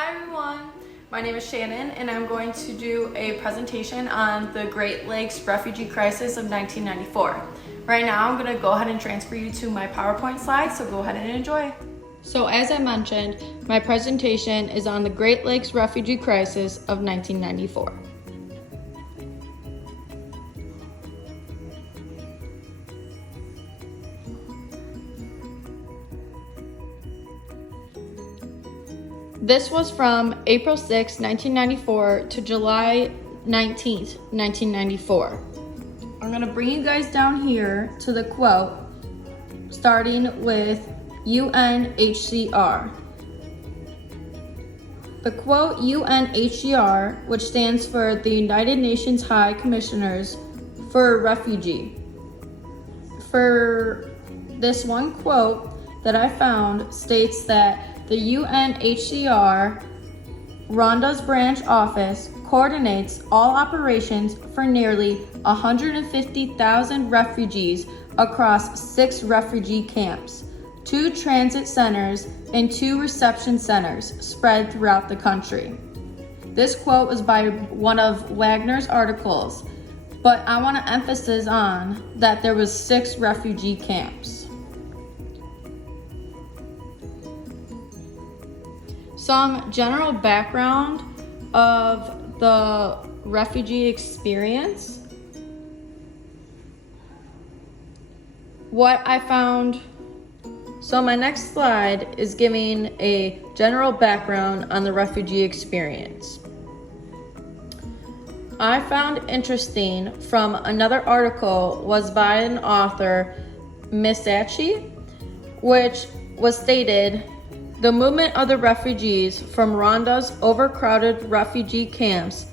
Hi everyone, my name is Shannon and I'm going to do a presentation on the Great Lakes refugee crisis of 1994. Right now I'm going to go ahead and transfer you to my PowerPoint slides, so go ahead and enjoy. So as I mentioned, my presentation is on the Great Lakes refugee crisis of 1994. This was from April 6, 1994 to July 19, 1994. I'm going to bring you guys down here to the quote, starting with UNHCR. The quote UNHCR, which stands for the United Nations High Commissioners for Refugee. For this one quote that I found states that the UNHCR Rwanda's branch office coordinates all operations for nearly 150,000 refugees across 6 refugee camps, 2 transit centers, and 2 reception centers spread throughout the country. This quote was by one of Wagner's articles, but I want to emphasize on that there was 6 refugee camps. Some general background of the refugee experience. What I found, so my next slide is giving a general background on the refugee experience. I found interesting from another article was by an author, Misachi, which was stated, the movement of the refugees from Rwanda's overcrowded refugee camps,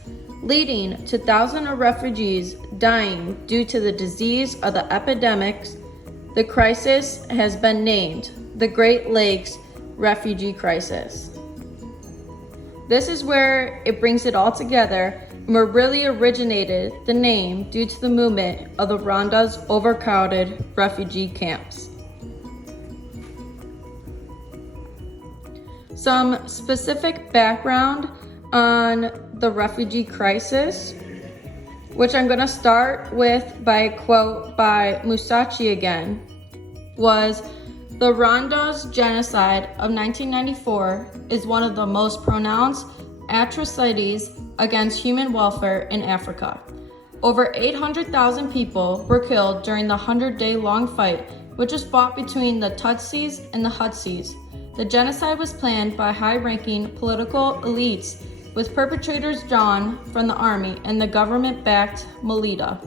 leading to thousands of refugees dying due to the disease of the epidemics. The crisis has been named the Great Lakes Refugee Crisis. This is where it brings it all together and where really originated the name due to the movement of the Rwanda's overcrowded refugee camps. Some specific background on the refugee crisis, which I'm going to start with by a quote by Musashi again, was the Rwanda's genocide of 1994 is one of the most pronounced atrocities against human welfare in Africa. Over 800,000 people were killed during the 100-day-long fight, which was fought between the Tutsis and the Hutsis. The genocide was planned by high-ranking political elites, with perpetrators drawn from the army and the government-backed militia.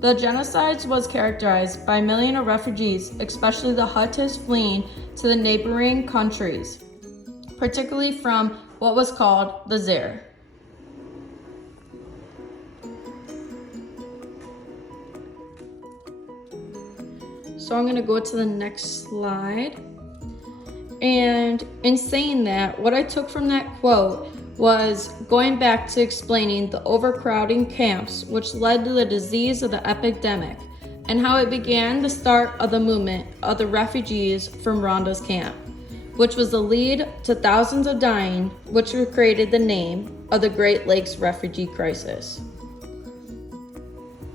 The genocide was characterized by millions of refugees, especially the Hutus fleeing to the neighboring countries, particularly from what was called the Zaire. So I'm going to go to the next slide. And in saying that, what I took from that quote was going back to explaining the overcrowding camps, which led to the disease of the epidemic, and how it began the start of the movement of the refugees from Rwanda's camp, which was the lead to thousands of dying, which created the name of the Great Lakes Refugee Crisis.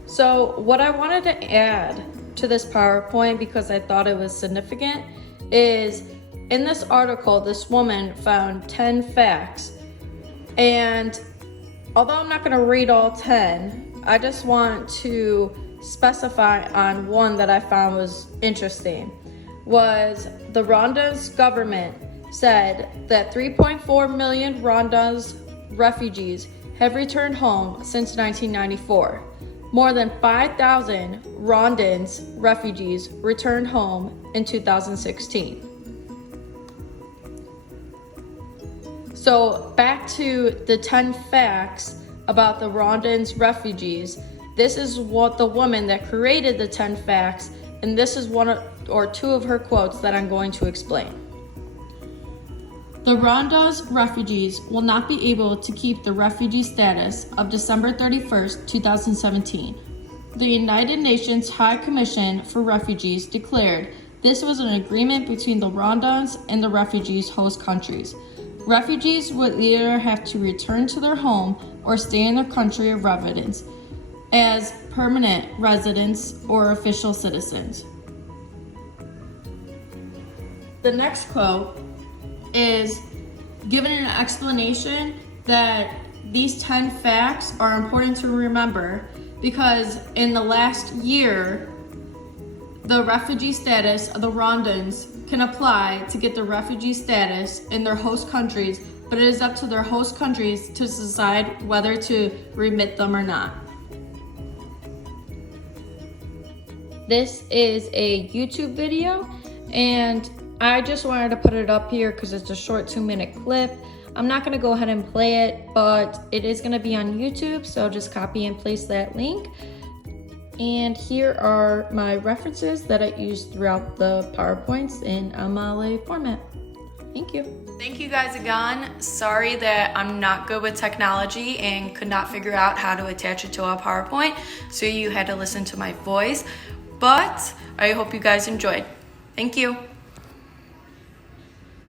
So what I wanted to add to this PowerPoint, because I thought it was significant, is in this article, this woman found 10 facts. And although I'm not going to read all 10, I just want to specify on one that I found was interesting. Was the Rwanda's government said that 3.4 million Rwanda's refugees have returned home since 1994. More than 5,000 Rwandans refugees returned home in 2016. So back to the 10 facts about the Rwandans refugees. This is what the woman that created the 10 facts, and this is one or two of her quotes that I'm going to explain. The Rwanda's refugees will not be able to keep the refugee status of December 31st, 2017. The United Nations High Commission for Refugees declared this was an agreement between the Rwandans and the refugees' host countries, refugees would either have to return to their home or stay in their country of residence as permanent residents or official citizens. The next quote is given an explanation that these 10 facts are important to remember because in the last year, the refugee status of the Rwandans can apply to get the refugee status in their host countries, but it is up to their host countries to decide whether to remit them or not. This is a YouTube video, and I just wanted to put it up here because it's a short 2-minute clip. I'm not going to go ahead and play it, but it is going to be on YouTube, so just copy and paste that link. And here are my references that I used throughout the PowerPoints in MLA format. Thank you. Thank you guys again. Sorry that I'm not good with technology and could not figure out how to attach it to a PowerPoint, so you had to listen to my voice, but I hope you guys enjoyed. Thank you.